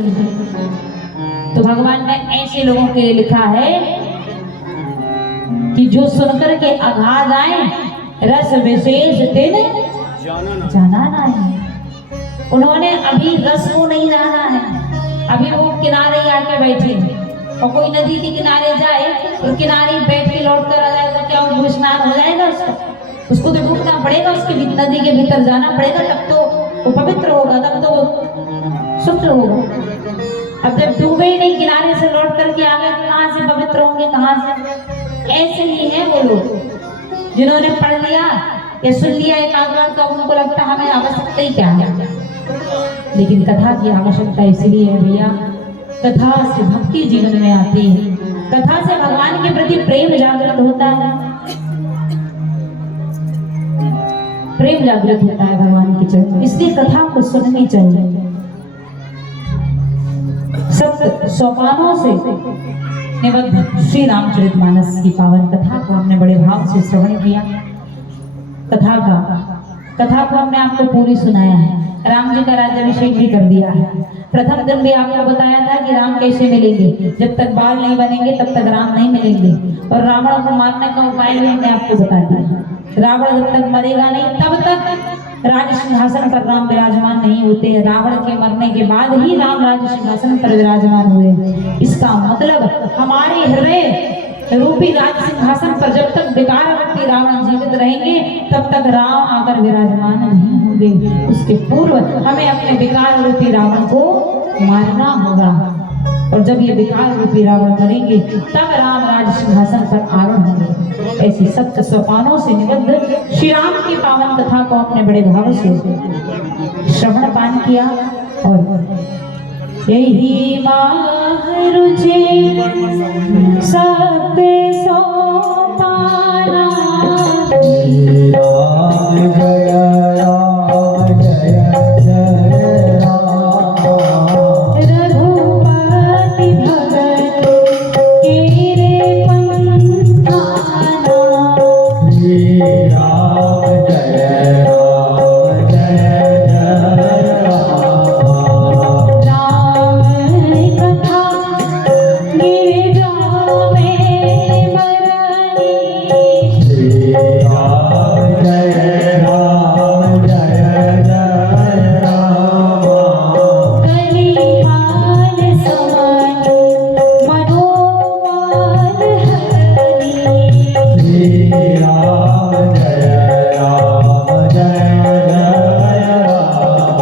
तो भगवान ने ऐसे लोगों के लिए लिखा है कि जो सुनकर के अघाध आए, रस विशेष दिन जाना ना है। उन्होंने अभी रस को नहीं जाना है, अभी वो किनारे आके बैठे। और कोई नदी के किनारे जाए तो किनारे बैठ के लौट कर आ जाए तो क्या वो स्नान हो जाएगा? उसको तो डूबना पड़ेगा, उसके नदी के भीतर जाना पड़ेगा, तब तो वो पवित्र होगा, तब तो शुद्ध होगा। अब जब डूबे ही नहीं, किनारे से लौट करके आ गए तो कहाँ से पवित्र होंगे, कहाँ से? ऐसे ही है वो लोग जिन्होंने पढ़ लिया या सुन लिया एक आध बार, तो उनको लगता है हमें आवश्यकता ही क्या है। लेकिन कथा की आवश्यकता इसलिए है भैया, कथा से भक्ति जीवन में आती है, कथा से भगवान के प्रति प्रेम जागृत होता है, प्रेम जागृत होता है भगवान के चरण। इसलिए कथा को सुननी चाहिए। सब सोपानों से निबद्ध श्री रामचरितमानस की पावन कथा को हमने बड़े भाव से श्रवण किया। कथा को हमने आपको पूरी सुनाया है। राम जी का राज्याभिषेक भी कर दिया है। प्रथम दिन भी आपको बताया था कि राम कैसे मिलेंगे, जब तक बाल नहीं बनेंगे तब तक राम नहीं मिलेंगे। और रावण को मारने का उपाय भी हमने आपको बता दिया। रावण जब तक मरेगा नहीं तब तक राज सिंहासन पर राम विराजमान नहीं होते। रावण के मरने के बाद ही राम राज सिंहासन पर विराजमान हुए। इसका मतलब हमारे हृदय रूपी राज सिंहासन पर जब तक विकार रूपी रावण जीवित रहेंगे तब तक राम आकर विराजमान नहीं होंगे। उसके पूर्व हमें अपने विकार रूपी रावण को मारना होगा, और जब ये विकार रूपी रावण मरेंगे तब राम राज सिंहासन पर आरूढ़ होंगे। ऐसी सप्त सोपानों से निबद्ध श्री राम की पावन कथा को अपने बड़े भाव से श्रवण पान किया। और यही रुचि सप्त सोपाना, जय राम जय राम जय जय राम, रघुपति भगत कीरे पंथाना, जय राम जय राम जय जय राम, राम कथा गिरिजा में मरनी, जय राम जय राम जय जय राम, कलिकाल समान मनोमान हरनी, जय राम जय राम जय जय राम,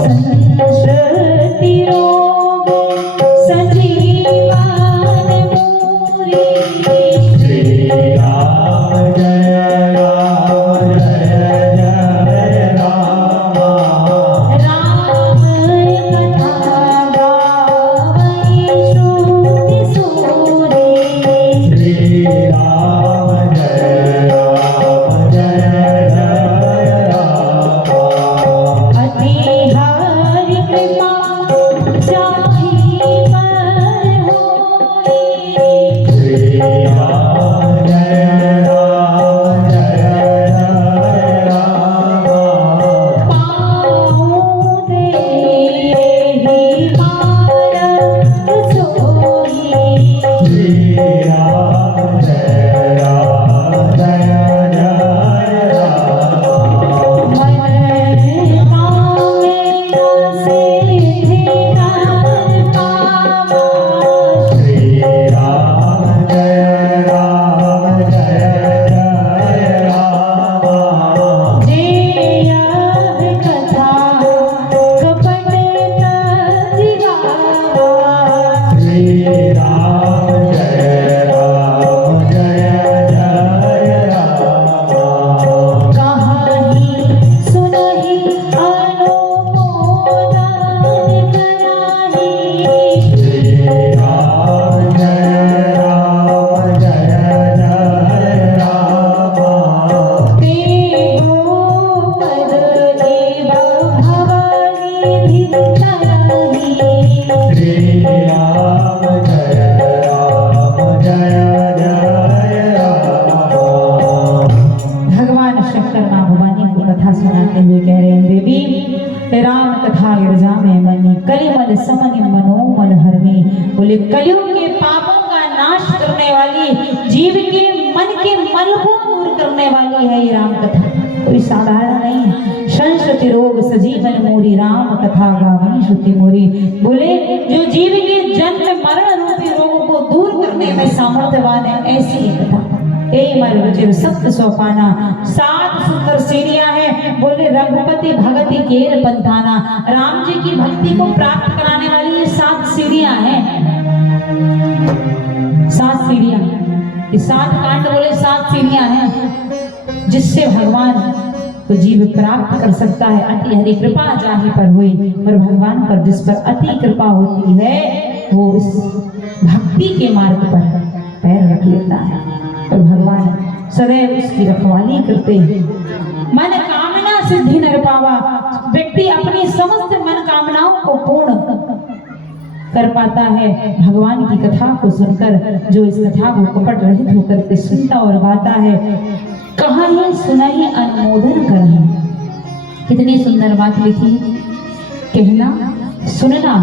संस्कृति रोग सजीवन पूरी, जय राम जय राम जय जय राम, राम कथा गावई श्रुति सूरी, जय राम जय राम जय जय राम, अति हरि कृपा जाहि पर होई, जय राम जय राम जय जय राम, पाऊँ देहि पारक सोई, जय राम जय राम जय जय राम, मन पावे सिद्धि कर पावा, जय राम जय राम जय जय राम, जे यह कथा कपट तज गावा, जय राम जय राम जय जय राम, कहानी सुनहि अनुमोदन कराही, जय राम जय राम जय जय राम, देवो पद एव भवानी तरही, जय राम जय राम जय जय राम। भगवान शंकर माँ भवानी को कथा सुनाते हुए कह रहे हैं, देवी राम कथा गिरजा में मनी कलिमल सम समनि मनोमल हरमी। बोले कलयुग के पापों का नाश करने वाली, जीव के मन के मल को दूर करने वाली है ये राम कथा, कोई साधारण नहीं है। संसति रोग सजीवन मोरी, राम कथा गावनी श्रुति मोरी। बोले जो जीव के जन्म मरण रूपी रोगों को दूर करने में सामर्थ्यवान है, ऐसी ही कथा। यही हमारे रुचिर सप्त सोपाना, 7 सुंदर सीढ़ियां हैं। बोले रघुपति भगति केर पंथाना, राम जी की भक्ति को प्राप्त कराने वाली ये 7 सीढ़ियां हैं। 7 सीढ़ियां, ये 7 कांड बोले 7 सीढ़ियां हैं जिससे भगवान को जीव प्राप्त कर सकता है। अति हरि कृपा जाहि पर हुई, पर भगवान पर जिस पर अति कृपा होती है वो इस भक्ति के मार्ग पर पैर रख लेता है और भगवान सदैव उसकी रखवाली करते हैं। मन कामना सिद्धि नर पावा, व्यक्ति अपनी समस्त मन कामनाओं को पूर्ण कर पाता है भगवान की कथा को सुनकर। जो इस कथा को कपट रहित होकर के सुनता और गाता है, कहा ही सुना ही अनुमोदन कर। कितनी सुंदर बात लिखी, कहना, सुनना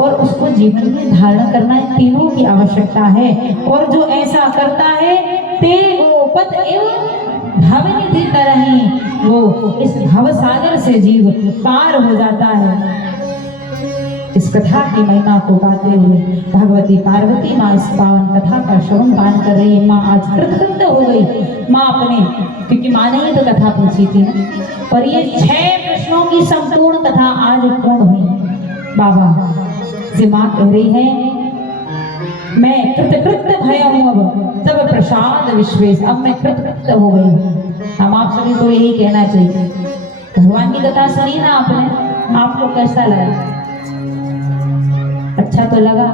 और उसको जीवन में धारण करना, तीनों की आवश्यकता है। और जो ऐसा करता है ते गोपत एवं भवनिधि तरहि, वो इस भव सागर से जीव पार हो जाता है। इस कथा की महिमा को गाते हुए भगवती पार्वती माँ इस पावन कथा का श्रवण पान कर रही है। माँ आज कृतकृत्य हो गई। माँ अपने, क्योंकि माँ ने ही तो कथा पूछी थी और ये 6 प्रश्नों की संपूर्ण कथा आज पूर्ण हुई। बाबा से माँ कह रही है, मैं कृतकृत्य भय हूँ, अब तब प्रसाद विश्वेश, अब मैं कृतकृत्य हो गई। हम आप सभी को यही कहना चाहिए। भगवान की कथा सुनी ना आपने, आपको कैसा लगा? अच्छा तो लगा?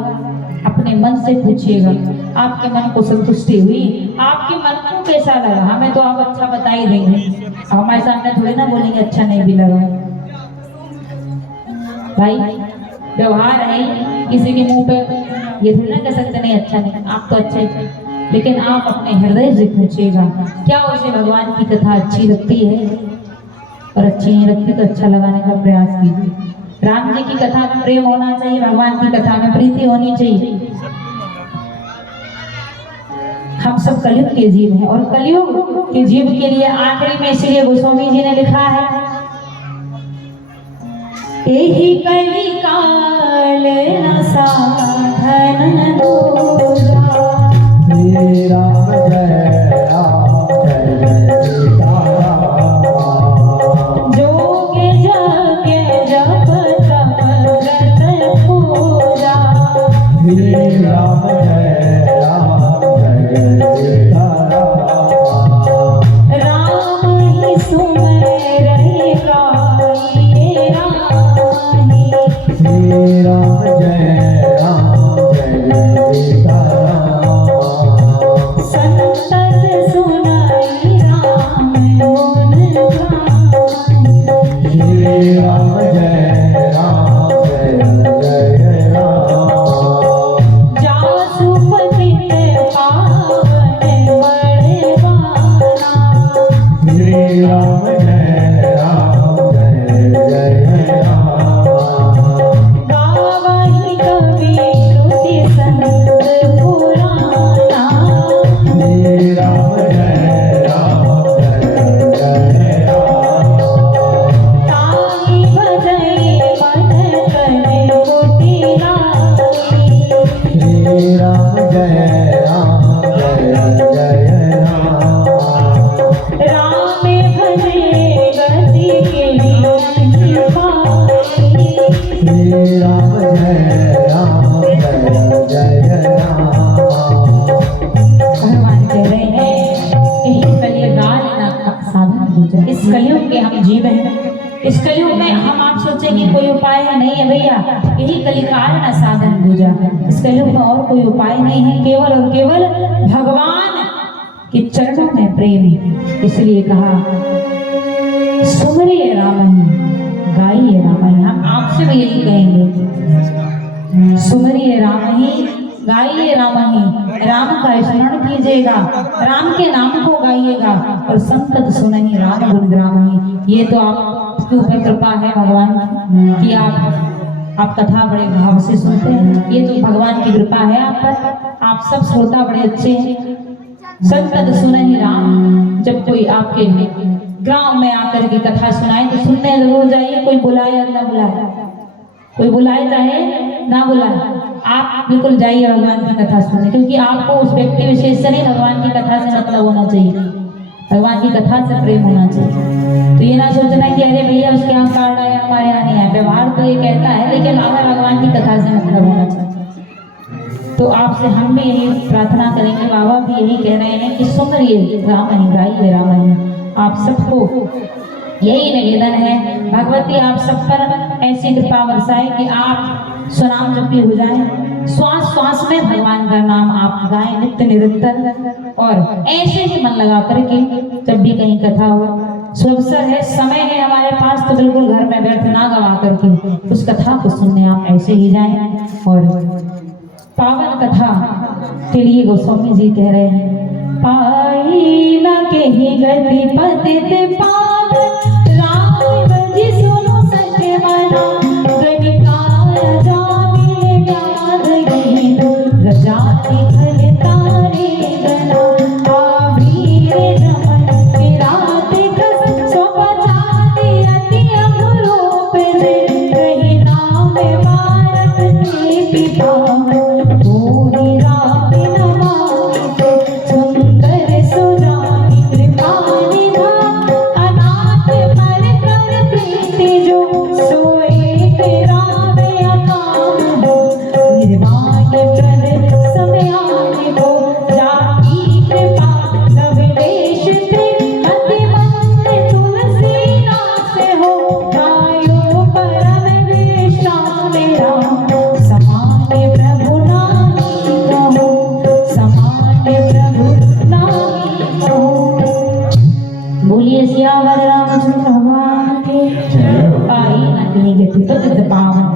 अपने मन से पूछिएगा, आपके मन को संतुष्टि हुई? आपके मन को कैसा लगा? हमें तो आप अच्छा बता ही देंगे, हमारे सामने थोड़ी ना बोलेंगे अच्छा नहीं भी लगा। भाई व्यवहार है, किसी के मुंह पे ये थोड़ी ना कह सकते नहीं अच्छा नहीं, आप तो अच्छे। लेकिन आप अपने हृदय से पूछिएगा, क्या उसे भगवान की कथा अच्छी लगती है? और अच्छी नहीं लगती तो अच्छा लगाने का प्रयास कीजिए। राम जी की कथा में प्रेम होना चाहिए, भगवान की कथा में प्रीति होनी चाहिए। हम सब कलयुग के जीव हैं और कलयुग के जीव के लिए आखिरी में इसलिए गोस्वामी जी ने लिखा है, यही कलि काल न साधन दूजा। श्री राम जय राम जय सीताराम, जोगे जगे जप तप व्रत पूजा। श्री राम जय राम जय सीताराम, राम ही सुमर गाइए राही। श्री राम जय राम जय सीताराम, संतत सुनाई राम गुण गाई। श्री राम जय राम जय जय राम, जासु पतित पावन बड़वाना। श्री राम जय राम जय जय राम, गावहि कवि श्रुति संत पुराना। श्री राम जय राम जय जय राम, ताहि भजई मन करे कोटि लाई। श्री राम जय राम जय जय राम, रामे भजे गति के नहीं पाई। श्री राम जय राम जय जय राम, भगवान कह रहे हैं, यही कलियुगाल न साधन दूजा। इस कलयुग के हम जीव हैं। इस कलयुग में हम आप सोचे कि कोई उपाय है, नहीं है भैया, यही कलिकाल न साधन दूजा। इस कलयुग में और कोई उपाय नहीं है, केवल और केवल भगवान के चरणों में प्रेम है। इसलिए कहा सुमरिए रामहि गाइए रामहि। हम आपसे भी यही कहेंगे, सुमरिए रामहि गाइए रामहि। राम का स्मरण कीजिएगा, राम के नाम को गाइएगा और संतत सुनहि राम गुण ग्रामहि। ये तो आपके ऊपर कृपा है भगवान की, कि आप आप कथा बड़े भाव से सुनते हैं, ये तो भगवान की कृपा है आप पर। आप सब श्रोता बड़े अच्छे हैं। संतत सुनहि राम, जब कोई आपके गांव में आकर के कथा सुनाए तो सुनने जरूर जाइए, कोई बुलाए या ना बुलाए, कोई बुलाए चाहे ना बुलाए, आप बिल्कुल जाइए भगवान की कथा सुनने, क्योंकि आपको उस व्यक्ति विशेष से नहीं, भगवान की कथा से मतलब होना चाहिए, भगवान की कथा से प्रेम होना चाहिए। तो ये ना सोचना कि अरे भैया उसके यहाँ कार्ड आया हमारे यहाँ नहीं आया, व्यवहार तो ये कहता है लेकिन हमें भगवान की कथा से मतलब होना चाहिए। तो आपसे हम भी यही प्रार्थना करेंगे, बाबा भी यही कह रहे हैं कि सुनिए राम गाइए राम। आप सबको यही निवेदन है, भगवती आप सब पर ऐसी कृपा बरसाए कि आप स्वनाम जपी हो जाए, श्वास श्वास में भगवान का नाम आप गाएं नित्य निरंतर, और ऐसे ही मन लगा करके जब भी कहीं कथा हो, सुअवसर है, समय है हमारे पास, तो बिल्कुल घर में बैठ ना गवा करके उस कथा को सुनने आप ऐसे ही जाएं। और पावन कथा के लिए गोस्वामी जी कह रहे हैं, पाई लगे ही गति पतित पावन, राम बजी सुनो सत्य मना, गणिकार जाने व्याध गीत, गजाति खल तारे गना, आवीर जमन विराट कस, स्वपचाति अति अमरूप से, कही राम भारत के पिता, पूरी राम नमामि, सुंदर सुजानि कृपानि धा, अनाथ पर कर प्रीति जो, सोए राम अकाम हो, निर्वाण प्रद समयानि को, जाकी कृपा लवलेश थे, अति मंद तुलसी दास हो, गायो परम विश्राम राम, समान प्रभु नामी कहो, समान प्रभु नामी कहो। बोलिए सियावर रामचंद्र भगवान के, आई नकली गति पतित पावन,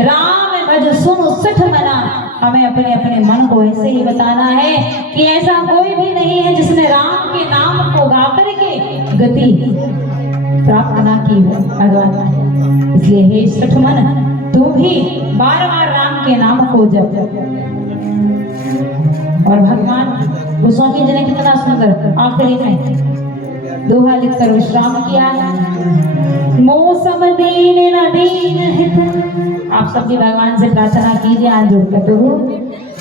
राम भज सुन सठ मना। हमें अपने अपने मन को ऐसे ही बताना है कि ऐसा कोई भी नहीं है जिसने राम के नाम को गा करके गति प्राप्त ना की हो भगवान। इसलिए हे सठ मन, तू भी बार बार राम के नाम को जप। और भगवान गोस्वामी जी ने कितना सुंदर आखिरी में दोहा लिखकर विश्राम किया है, मौसम दीन न दीन हित। आप सब भी भगवान से प्रार्थना कीजिए आज जोड़कर, प्रभु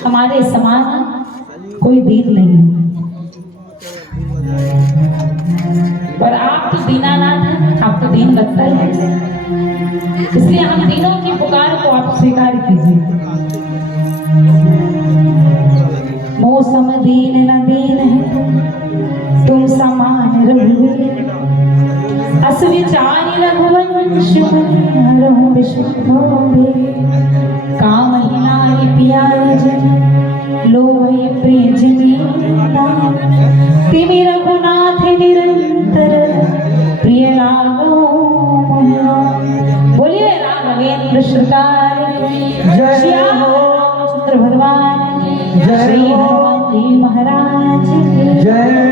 हमारे समान कोई दीन नहीं है, और आप तो दीनानाथ हैं, आप तो दीन बदतर है, इसलिए हम दीनों की पुकार को आप स्वीकार कीजिए। मौसम दीन न दीन है तुम समान रघुवीर, अस विचारी रघुवंश हरहु विष्णु, काम ही नारी प्यारी जन, लोभई प्रिय जनीना, तिमि रघुनाथ निरंतर, प्रिय राघव मोहना। बोलिए राघवेंद्र श्रुताय जय, श्याम रामचंद्र भगवान, श्री हनुमान जी महाराज की जय।